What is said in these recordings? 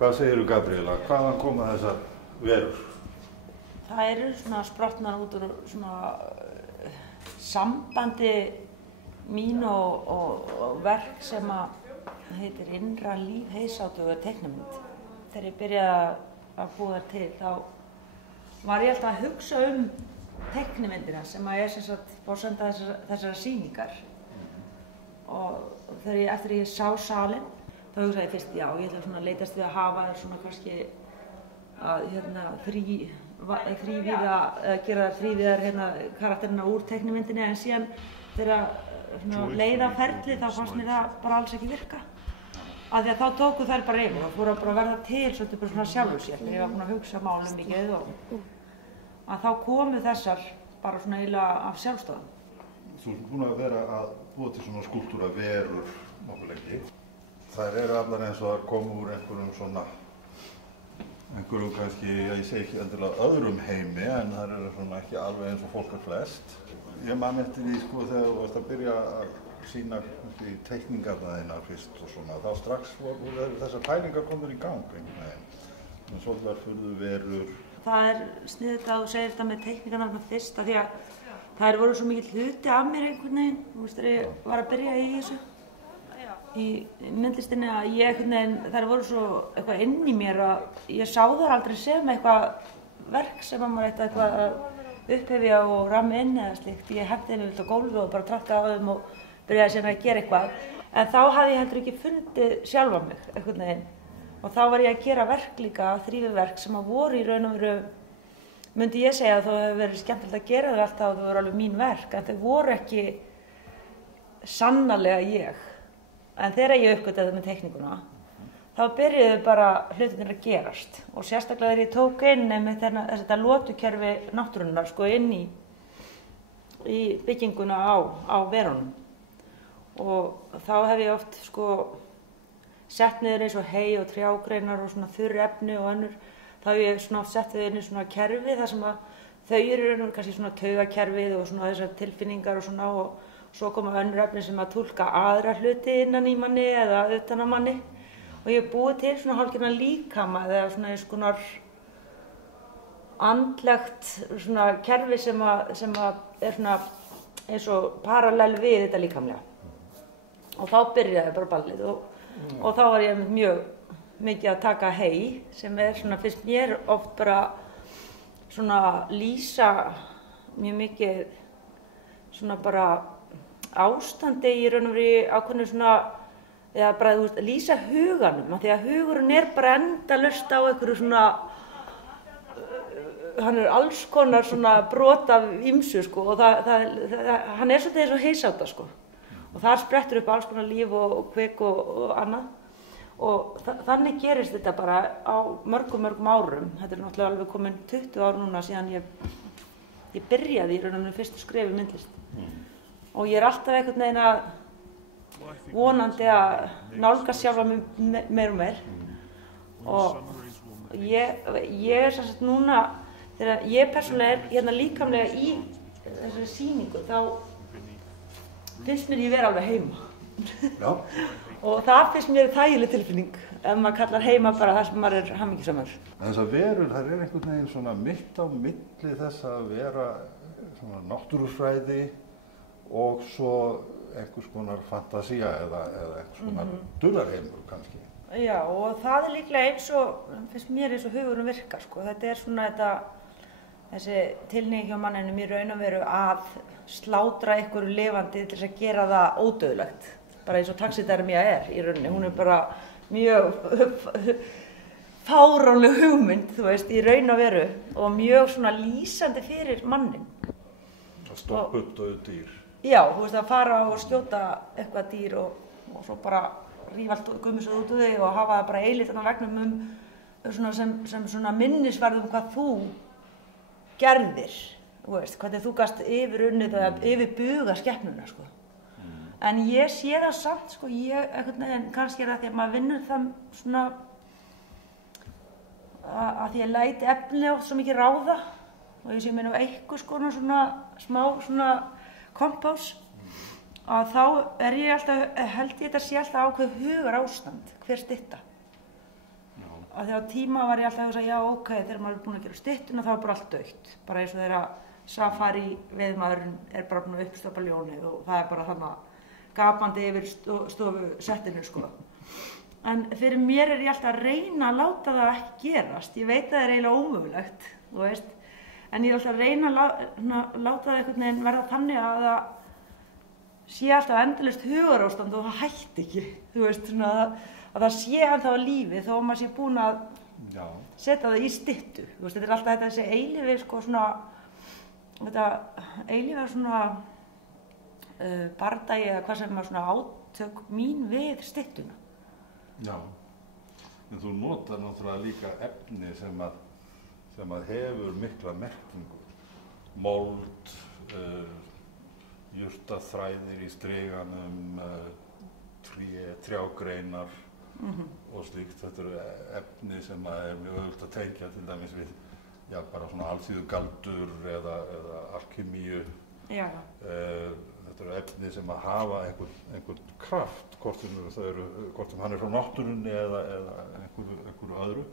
Hvað segirðu, Gabriela? Hvaðan koma þessar verur? Það eru svona sprottnar út úr svona sambandi mín og verk sem heitir Innra líf heiðsátugur teiknimynd. Þegar ég byrjaði að búa þær til, þá var ég alltaf að hugsa teiknimyndina sem sem sagt forsenda þessara sýningar. Og eftir ég sá salinn, þá hugsaði ég fyrst, já, ég ætla svona að leitast við að hafa þær svona kannski að gera þær þrívíðar karakterina úr teiknimyndinni, en síðan þegar leiða ferli þá fannst mér það bara alls ekki virka. Af því að þá tóku þær bara yfir og fóru að bara verða til svolítið bara svona sjálfur sér. Þegar ég var búin að hugsa málum mikið og að þá komu þessar bara svona eiginlega af sjálfstofan. Þú ert búin að vera að búa til svona skúlptúra verur nokkuð lengi. Þær eru allar eins og þær komu úr einhverjum kannski, ég segi ekki endilega öðrum heimi, en þær eru svona ekki alveg eins og fólk flest. Ég man eftir því sko þegar þú varst að byrja að sýna teikningarna þínar fyrst og svona, þá strax voru þessar pælingar komur í gang einhvern veginn. Svolítið furðu verur. Það sniðugt að þú segir þetta með teikningarna fyrst, af því að þær voru svo mikill hluti af mér einhvern veginn. Þú veist, þegar ég var að byrja í þessu. Í myndlistinni að þær voru svo eitthvað inn í mér að ég sá þær aldrei sem eitthvað verk sem maður ætti eitthvað að upphefja og ramma inn eða slíkt. Ég henti þeim yfir á gólfið og bara trakkaði á þeim og byrjaði síðan að gera eitthvað. En þá hafði ég heldur ekki fundið sjálfa mig einhvern veginn. Og þá var ég að gera verk líka, þrífverk sem voru í raun og veru, myndi ég segja að þó hefur verið skemmtilegt að gera þau alltaf og þau voru alveg mín verk, en þau voru ekki sannarlega ég. En þegar ég uppgötaði þetta með teikninguna, þá byrjuðu bara hlutirnir að gerast. Og sérstaklega þegar ég tók inn með þetta lotukerfi náttúrunnar sko inn í bygginguna á verunum. Og þá hef ég oft sko sett niður eins og hey og trjágreinar og svona þurr efni og önnur. Þá hef ég svona oft sett þau inn í svona kerfi þar sem að þau eru kannski svona taugakerfið og svona þessar tilfinningar og svona og svo koma önnur efni sem að túlka aðra hluti innan í manni eða utan á manni. Og ég hef búið til svona hálfgerðan líkama eða svona eins konar andlegt svona kerfi sem að er svona eins og parallel við þetta líkamlega. Og þá byrjaði bara ballið og þá var ég mjög mikið að taka hey sem svona fyrst mér oft bara svona lýsa mjög mikið svona bara ástandi í raun og veru ákveðnu svona, eða bara þú veist, lýsa huganum, af því að hugurinn er bara endalaust á einhverju svona, hann alls konar svona brot af ýmsu sko og hann svolítið eins og heiðsáta sko og þar sprettur upp alls konar líf og kvik og annað og þannig gerist þetta bara á mörgum árum. Þetta náttúrulega alveg komin 20 ár núna síðan ég byrjaði í raun og veru fyrstu skrefi myndlist. Og ég alltaf einhvern veginn að vonandi að nálgast sjálfa meir og meir. Og ég sem sagt núna, þegar ég persónulega líkamlega í þessari sýningu, þá finnst mér ég vera alveg heima. Já. Og það finnst mér þægileg tilfinning, ef maður kallar heima bara það sem maður er hamingjusamur. Þessar verur, þær einhvern veginn svona mitt á milli þess að vera svona náttúrufræði og svo einhvers konar fantasía eða einhvers konar dularheimur kannski. Já, og það líklega eins og, finnst mér eins og hugurinn virkar sko. Þetta svona þessi tilhneiging hjá manninum í raun og veru að slátra einhverju lifandi til þess að gera það ódauðlegt. Bara eins og taxidermía í rauninni. Hún bara mjög fáránleg hugmynd, þú veist, í raun og veru og mjög svona lýsandi fyrir mannin. Að stoppa upp dauð dýr. Já, þú veist, að fara og skjóta eitthvað dýr og svo bara rífa allt gummisað út úr þig og hafa það bara eilíft á vegnum svona sem svona minnisvarð hvað þú gerðir, þú veist, hvernig þú gast yfirunnið eða yfirbuga skepnuna, sko. En ég sé það samt, sko, einhvern veginn, kannski það því að maður vinnur það svona að því ég læti efni oft svo mikið ráða og ég sé mér einhvers konar svona smá svona kompás að þá ég alltaf, held ég þetta sé alltaf ákveð hugar ástand hver stytta. Að því á tíma var ég alltaf að hugsa, já ok, þegar maður búin að gera styttuna þá bara allt dautt. Bara eins og þegar safari veiðmaðurinn bara búin að uppstoppa ljónið og það bara þannig gapandi yfir stofu settinu sko. En fyrir mér ég alltaf að reyna að láta það ekki gerast. Ég veit að það eiginlega ómögulegt, þú veist. En ég alltaf að reyna að láta það einhvern veginn verða þannig að það sé alltaf endalaust hugarástand og það hætti ekki. Þú veist, svona að það sé ennþá á lífi þó að maður sé búin að setja það í styttu. Þú veist, þetta alltaf þessi eilífi sko svona, þetta eilífi svona bardagi eða hvað sem er svona átök mín við styttuna. Já, en þú notar náttúrulega líka efni sem að hefur mikla merkingu. Mold, jurtaþræðir í striganum, trjágreinar og slíkt. Þetta eru efni sem er mjög auðvelt að tengja til dæmis við bara svona alþýðugaldur eða alkemíu. Já. Þetta eru efni sem að hafa einhvern kraft, hvort sem hann er frá náttúrunni eða einhverju öðru.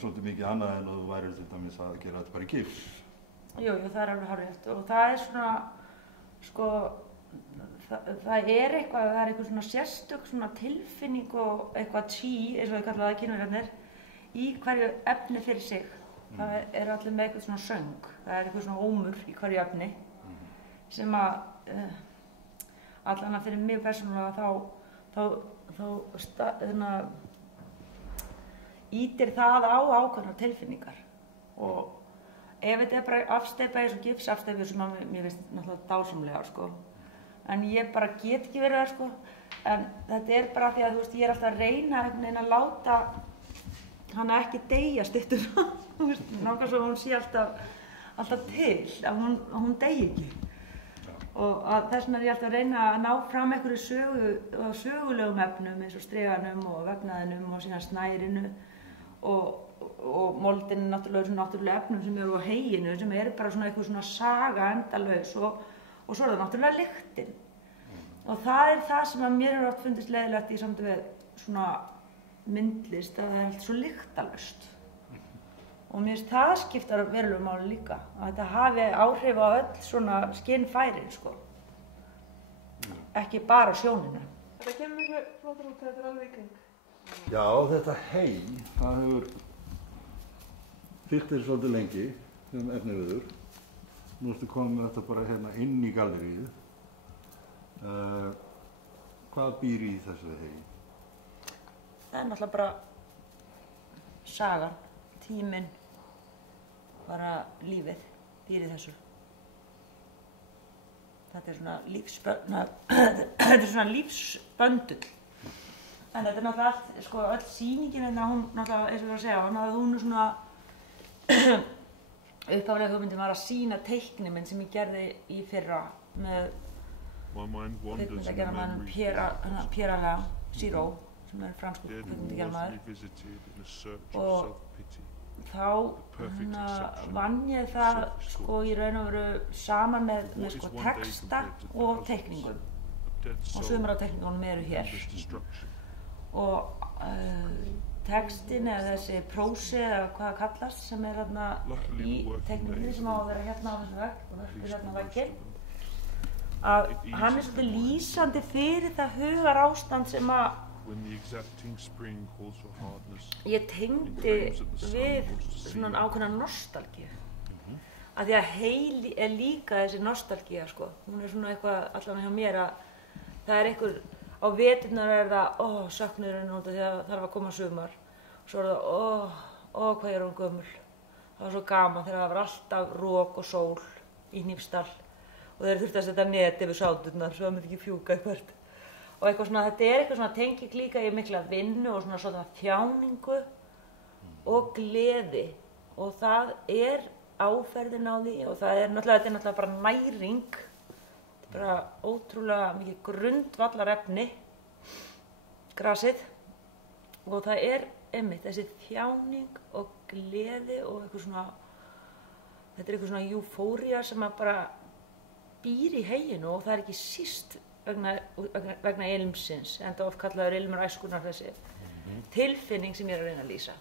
Svolítið mikið annað en þú værir til dæmis að gera þetta bara í gifs. Jú, það er alveg hárrétt og það er svona, sko, það er eitthvað svona sérstök svona tilfinning og eitthvað chi, eins og við kallum það Kínverjarnir, í hverju efni fyrir sig. Það er allir með eitthvað svona söng, það er eitthvað svona ómur í hverju efni. Sem að allan að fyrir mig persónulega þá ýtir það á ákveðnar tilfinningar og ef þetta er bara afsteypa eins og gifsafsteypu sem að mér finnst náttúrulega dásamlega sko en ég bara get ekki verið það sko en þetta er bara því að þú veist ég er alltaf að reyna einhvern veginn að láta hana ekki deyja styttuna þú veist, nákvæmlega svo hún sé alltaf til að hún deyji ekki. Og þess vegna er ég alltaf að reyna að ná fram einhverju sögulegum efnum eins og striganum og vefnaðinum og síðan snærinu og moldinu náttúrulega efnum sem eru á heyinu sem eru bara svona eitthvað svona saga endalaus og svo er það náttúrulega lyktin. Og það er það sem að mér hefur oft fundist leiðilegt í sambandi við svona myndlist að það er allt svo lyktarlaust. Og mér finnst það skiptar verulegu máli líka, að þetta hafi áhrif á öll svona skinnfærin, sko. Ekki bara sjónina. Þetta kemur miklu flottur út, þetta er alveg í kring. Já, þetta hey, það hefur fyllt þér svolítið lengi sem efniviður. Nú ertu komið með þetta bara hérna inn í galleríið. Hvað býr í þessu hey? Það er náttúrulega bara sagan, tíminn. Bara lífið býr í þessu. Þetta er svona lífsböndull. En þetta er náttúrulega allt, sko, öll sýningin hérna, hún náttúrulega, eins og ég var að segja, hún er svona upphaflega hugmyndin var að sýna teiknimynd sem ég gerði í fyrra með kvikmyndagerðarmann Pierre Alain Giraud, sem er franskur kvikmyndagerðarmaður. Og þá vann ég það sko í raun og veru saman með sko texta og teikningum og sumar af teikningunum eru hér og textin eða þessi prósi eða hvað það kallast sem er þarna í teikningunni sem á að vera hérna á þessum vegg og verður hérna á vegginn að hann er svolítið lýsandi fyrir það hugarástand sem að ég tengdi við svona ákveðna nostalgíu af því að hey er líka þessi nostalgía sko, hún er svona eitthvað allan hjá mér að það er einhver á veturnar er það söknuðurinn út af því að það þarf að koma sumar og svo er það hvað er hún gömul það var svo gaman þegar það var alltaf rok og sól í Hnífsdal og þeir þurfti að setja net yfir sáturnar svo það myndi ekki fjúka eitthvað og eitthvað svona, þetta er eitthvað svona tenging líka í mikla vinnu og svona þjáningu og gleði og það er áferðin á því og það er náttúrulega bara næring þetta er bara ótrúlega mikið grundvallarefni grasið og það er einmitt þessi þjáning og gleði og eitthvað svona, þetta eitthvað svona eufóría sem að bara býr í heyinu og það ekki síst vegna ilmsins, enda oft kallaður ilmur æskunnar þessi tilfinning sem ég að reyna að lýsa.